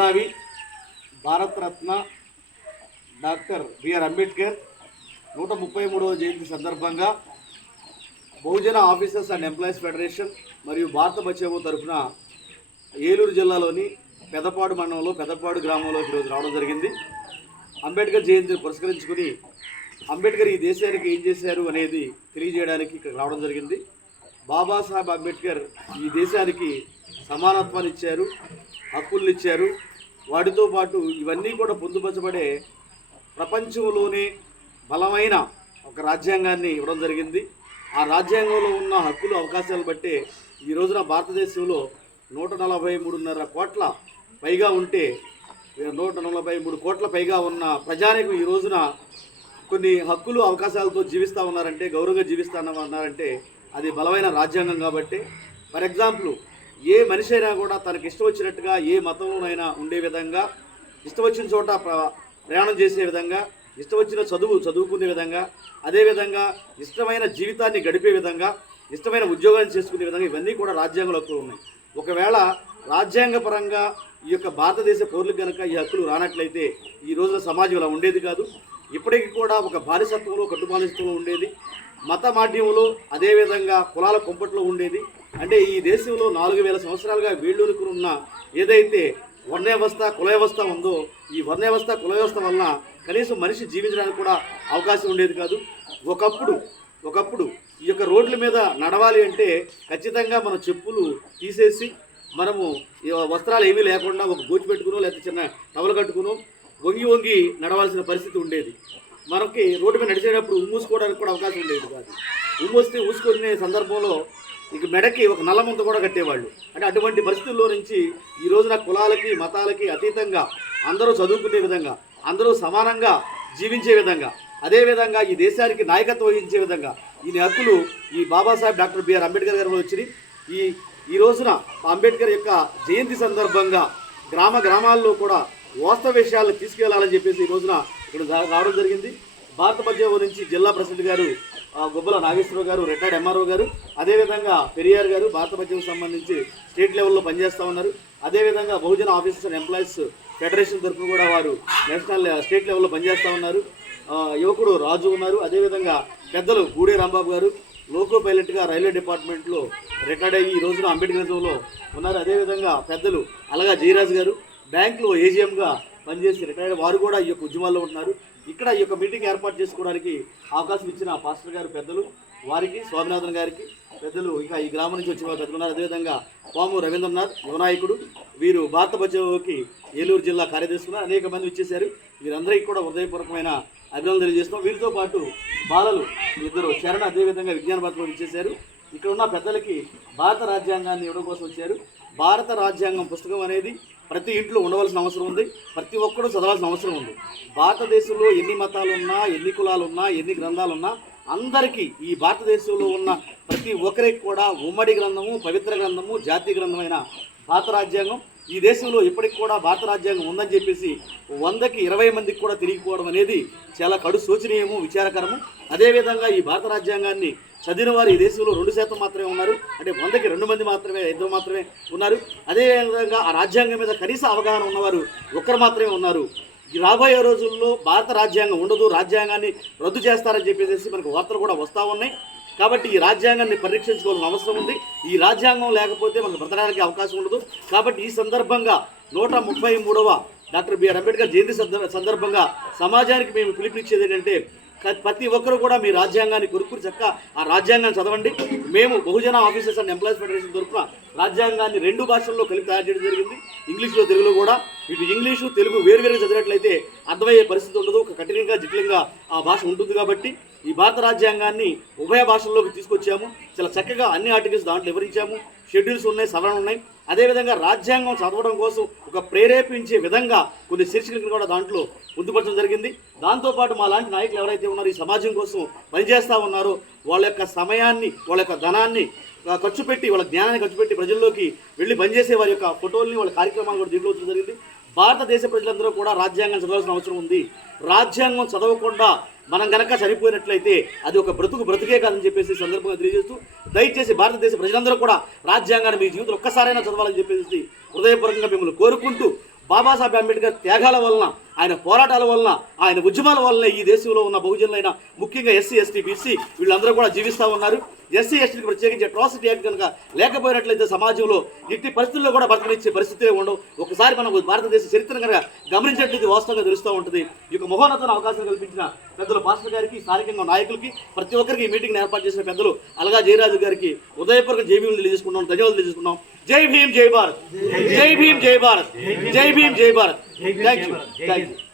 మేధావి Bharat Ratna doctor BR Ambedkar. నూట ముప్పై మూడవ జయంతి సందర్భంగా Bahujan officers and employees federation మరియు భారత బచావో తరఫున ఏలూరు జిల్లాలోని పెదపాడు మండలంలో పెదపాడు గ్రామంలో ఈరోజు రావడం జరిగింది. అంబేద్కర్ జయంతిని పురస్కరించుకుని అంబేద్కర్ ఈ దేశానికి ఏం చేశారు అనేది తెలియజేయడానికి ఇక్కడ రావడం జరిగింది. బాబాసాహెబ్ అంబేద్కర్ ఈ దేశానికి సమానత్వాన్ని ఇచ్చారు హక్కులు ఇచ్చారు. వాటితో పాటు ఇవన్నీ కూడా పొందుపరచబడే ప్రపంచంలోనే బలమైన ఒక రాజ్యాంగాన్ని ఇవ్వడం జరిగింది. ఆ రాజ్యాంగంలో ఉన్న హక్కులు అవకాశాలు బట్టే ఈ రోజున భారతదేశంలో నూట నలభై మూడున్నర కోట్ల పైగా ఉంటే నూట నలభై మూడు కోట్ల పైగా ఉన్న ప్రజానికి ఈ రోజున కొన్ని హక్కులు అవకాశాలతో జీవిస్తూ ఉన్నారంటే గౌరవంగా జీవిస్తా ఉన్నారంటే అది బలమైన రాజ్యాంగం కాబట్టి. ఫర్ ఎగ్జాంపుల్ ఏ మనిషి అయినా కూడా తనకి ఇష్టం వచ్చినట్టుగా ఏ మతంలోనైనా ఉండే విధంగా ఇష్టం వచ్చిన చోట ప్ర- ప్రయాణం చేసే విధంగా ఇష్టం వచ్చిన చదువు చదువుకునే విధంగా అదేవిధంగా ఇష్టమైన జీవితాన్ని గడిపే విధంగా ఇష్టమైన ఉద్యోగాన్ని చేసుకునే విధంగా ఇవన్నీ కూడా రాజ్యాంగ హక్కులు ఉన్నాయి. ఒకవేళ రాజ్యాంగపరంగా ఈ యొక్క భారతదేశ పౌరులకు కనుక ఈ హక్కులు రానట్లయితే ఈ రోజున సమాజం ఇలా ఉండేది కాదు. ఇప్పటికీ కూడా ఒక బానిసత్వంలో కట్టుబానిసత్వంలో ఉండేది. మత మాధ్యమంలో అదేవిధంగా కులాల కొంపట్లో ఉండేది. అంటే ఈ దేశంలో నాలుగు వేల సంవత్సరాలుగా వీళ్ళూరుకు ఉన్న ఏదైతే వర్ణ వ్యవస్థ కుల వ్యవస్థ ఉందో ఈ వర్ణ వ్యవస్థ కుల వ్యవస్థ వలన కనీసం మనిషి జీవించడానికి కూడా అవకాశం ఉండేది కాదు. ఒకప్పుడు ఒకప్పుడు ఈ యొక్క రోడ్ల మీద నడవాలి అంటే ఖచ్చితంగా మన చెప్పులు తీసేసి మనము ఈ వస్త్రాలు ఏమీ లేకుండా ఒక గోచి పెట్టుకునో లేకపోతే చిన్న టవలు కట్టుకునో వంగి వంగి నడవాల్సిన పరిస్థితి ఉండేది. మనకి రోడ్డు మీద నడిచేటప్పుడు ఉమ్మూసుకోవడానికి కూడా అవకాశం ఉండేది కాదు. ఉమ్మూస్తే ఊసుకునే సందర్భంలో ఇక మెడకి ఒక నల్లమంత కూడా కట్టేవాళ్ళు. అంటే అటువంటి పరిస్థితుల్లో నుంచి ఈ రోజున కులాలకి మతాలకి అతీతంగా అందరూ చదువుకునే విధంగా అందరూ సమానంగా జీవించే విధంగా అదేవిధంగా ఈ దేశానికి నాయకత్వం వహించే విధంగా ఈ హక్కులు ఈ బాబాసాహెబ్ డాక్టర్ బిఆర్ అంబేద్కర్ గారు వచ్చినాయి. ఈ ఈ రోజున అంబేద్కర్ యొక్క జయంతి సందర్భంగా గ్రామ గ్రామాల్లో కూడా వాస్తవ విషయాలను తీసుకెళ్ళాలని చెప్పేసి ఈ రోజున ఇక్కడ రావడం జరిగింది. భారత మధ్యవ నుంచి జిల్లా ప్రెసిడెంట్ గారు గుబ్బల నాగేశ్వరరావు గారు రిటైర్డ్ ఎంఆర్ఓ గారు అదేవిధంగా పెరియార్ గారు భారత మధ్యకు సంబంధించి స్టేట్ లెవెల్లో పనిచేస్తూ ఉన్నారు. అదేవిధంగా Bahujan officers and employees federation తరఫున కూడా వారు నేషనల్ స్టేట్ లెవెల్లో పనిచేస్తూ ఉన్నారు. యువకుడు రాజు ఉన్నారు. అదేవిధంగా పెద్దలు గూడే రాంబాబు గారు లోకో పైలట్గా రైల్వే డిపార్ట్మెంట్లో రిటైర్డ్ అయ్యి ఈ రోజున అంబేద్కరిజంలో ఉన్నారు. అదేవిధంగా పెద్దలు అలగా జయరాజ్ గారు బ్యాంకులో ఏజీఎంగా పనిచేసి రిటైర్డ్ వారు కూడా ఈ యొక్క ఉద్యమాల్లో ఉంటున్నారు. ఇక్కడ ఈ యొక్క మీటింగ్ ఏర్పాటు చేసుకోవడానికి అవకాశం ఇచ్చిన పాస్టర్ గారు పెద్దలు వారికి స్వామినాథన్ గారికి పెద్దలు ఇంకా ఈ గ్రామం నుంచి వచ్చిన వారు పెద్దలున్నారు. అదేవిధంగా పాము రవీంద్రనాథ్ యువనాయకుడు వీరు భారత బచావోకి ఏలూరు జిల్లా కార్యదర్శులు అనేక మంది వచ్చేసారు వీరందరికీ కూడా హృదయపూర్వకమైన అభినందనలు తెలియజేస్తున్నాం. వీరితో పాటు బాలలు ఇద్దరు శరణ అదేవిధంగా విజ్ఞాన భారత్ ఇచ్చేశారు ఇక్కడ ఉన్న పెద్దలకి భారత రాజ్యాంగాన్ని ఇవ్వడం కోసం వచ్చారు. భారత రాజ్యాంగం పుస్తకం అనేది ప్రతి ఇంట్లో ఉండవలసిన అవసరం ఉంది. ప్రతి ఒక్కరూ చదవాల్సిన అవసరం ఉంది. భారతదేశంలో ఎన్ని మతాలు ఉన్నా ఎన్ని కులాలు ఉన్నా ఎన్ని గ్రంథాలు ఉన్నా అందరికీ ఈ భారతదేశంలో ఉన్న ప్రతి ఒక్కరికి కూడా ఉమ్మడి గ్రంథము పవిత్ర గ్రంథము జాతీయ గ్రంథమైన భారత రాజ్యాంగం. ఈ దేశంలో ఇప్పటికి కూడా భారత రాజ్యాంగం ఉందని చెప్పేసి వందకి ఇరవై మందికి కూడా తిరిగిపోవడం అనేది చాలా కడు శోచనీయము విచారకరము. అదేవిధంగా ఈ భారత రాజ్యాంగాన్ని చదివిన వారు ఈ దేశంలో రెండు శాతం మాత్రమే ఉన్నారు. అంటే వందకి రెండు మంది మాత్రమే ఇద్దరు మాత్రమే ఉన్నారు. అదేవిధంగా ఆ రాజ్యాంగం మీద కనీస అవగాహన ఉన్నవారు ఒక్కరు మాత్రమే ఉన్నారు. రాబోయే రోజుల్లో భారత రాజ్యాంగం ఉండదు. రాజ్యాంగాన్ని రద్దు చేస్తారని చెప్పేసి మనకు వార్తలు కూడా వస్తూ ఉన్నాయి. కాబట్టి ఈ రాజ్యాంగాన్ని పరీక్షించుకోవాల్సిన అవసరం ఉంది. ఈ రాజ్యాంగం లేకపోతే మనకు బ్రతకడానికి అవకాశం ఉండదు. కాబట్టి ఈ సందర్భంగా నూట ముప్పై మూడవ డాక్టర్ బిఆర్ అంబేద్కర్ జయంతి సందర్భంగా సమాజానికి మేము పిలుపునిచ్చేది ఏంటంటే ప్రతి ఒక్కరు కూడా మీ రాజ్యాంగాన్ని కొనుక్కుని చక్క ఆ రాజ్యాంగాన్ని చదవండి. మేము Bahujan officers and employees federation తరఫున రాజ్యాంగాన్ని రెండు భాషల్లో కలిపి తయారు చేయడం జరిగింది. ఇంగ్లీష్లో తెలుగులో కూడా. ఇటు ఇంగ్లీషు తెలుగు వేరువేరుగా చదివినట్లయితే అర్థమయ్యే పరిస్థితి ఉండదు. ఒక కఠినంగా జిట్లంగా ఆ భాష ఉంటుంది కాబట్టి ఈ భారత రాజ్యాంగాన్ని ఉభయ భాషల్లోకి తీసుకొచ్చాము. చాలా చక్కగా అన్ని ఆర్టికల్స్ దాంట్లో వివరించాము. షెడ్యూల్స్ ఉన్నాయి సవరణ ఉన్నాయి. అదేవిధంగా రాజ్యాంగం చదవడం కోసం ఒక ప్రేరేపించే విధంగా కొన్ని శీర్షికలు కూడా దాంట్లో పొందుపరచడం జరిగింది. దాంతోపాటు మా లాంటి నాయకులు ఎవరైతే ఉన్నారో ఈ సమాజం కోసం పనిచేస్తూ ఉన్నారో వాళ్ళ యొక్క సమయాన్ని వాళ్ళ యొక్క ధనాన్ని ఖర్చు పెట్టి వాళ్ళ జ్ఞానాన్ని ఖర్చు పెట్టి ప్రజల్లోకి వెళ్ళి పనిచేసే వారి యొక్క ఫోటోల్ని వాళ్ళ కార్యక్రమాలు కూడా దీంట్లో జరిగింది. భారతదేశ ప్రజలందరూ కూడా రాజ్యాంగం చదవాల్సిన అవసరం ఉంది. రాజ్యాంగం చదవకుండా మనం గనక చనిపోయినట్లయితే అది ఒక బ్రతుకు బ్రతుకే కాదని చెప్పేసి సందర్భంగా తెలియజేస్తూ దయచేసి భారతదేశ ప్రజలందరూ కూడా రాజ్యాంగాన్ని మీ జీవితంలో ఒక్కసారైనా చదవాలని చెప్పేసి హృదయపూర్వకంగా మిమ్మల్ని కోరుకుంటూ బాబాసాహెబ్ అంబేద్కర్ త్యాగాల వలన ఆయన పోరాటాల వలన ఆయన ఉద్యమాల వలన ఈ దేశంలో ఉన్న బహుజనులైన ముఖ్యంగా ఎస్సీ ఎస్టీ బీసీ వీళ్ళందరూ కూడా జీవిస్తూ ఉన్నారు. ఎస్సీ ఎస్టీలకు ప్రత్యేకించి అట్రాసిటీ యాక్ట్ కనుక లేకపోయినట్లయితే సమాజంలో ఇట్టి పరిస్థితుల్లో కూడా బతకనిచ్చే పరిస్థితులే ఉండవు. ఒకసారి మనం భారతదేశ చరిత్ర కనుక గమనించినట్లయితే వాస్తవంగా తెలుస్తూ ఉంటుంది. ఈ యొక్క మహోన్నతమైన అవకాశం కల్పించిన పెద్దలు పాస్టర్ గారికి స్థానికంగా నాయకులకి ప్రతి ఒక్కరికి ఈ మీటింగ్ ఏర్పాటు చేసిన పెద్దలు అలగా జయరాజు గారికి ఉదయపూర్వక జై భీములు తెలియజేసుకున్నాం ధన్యవాదాలు తెలియజేసుకున్నాం జై భీమ్ జై భారత్. జై భీమ్ జై భారత్. జై భీమ్ జై Bharat. Thank you thank you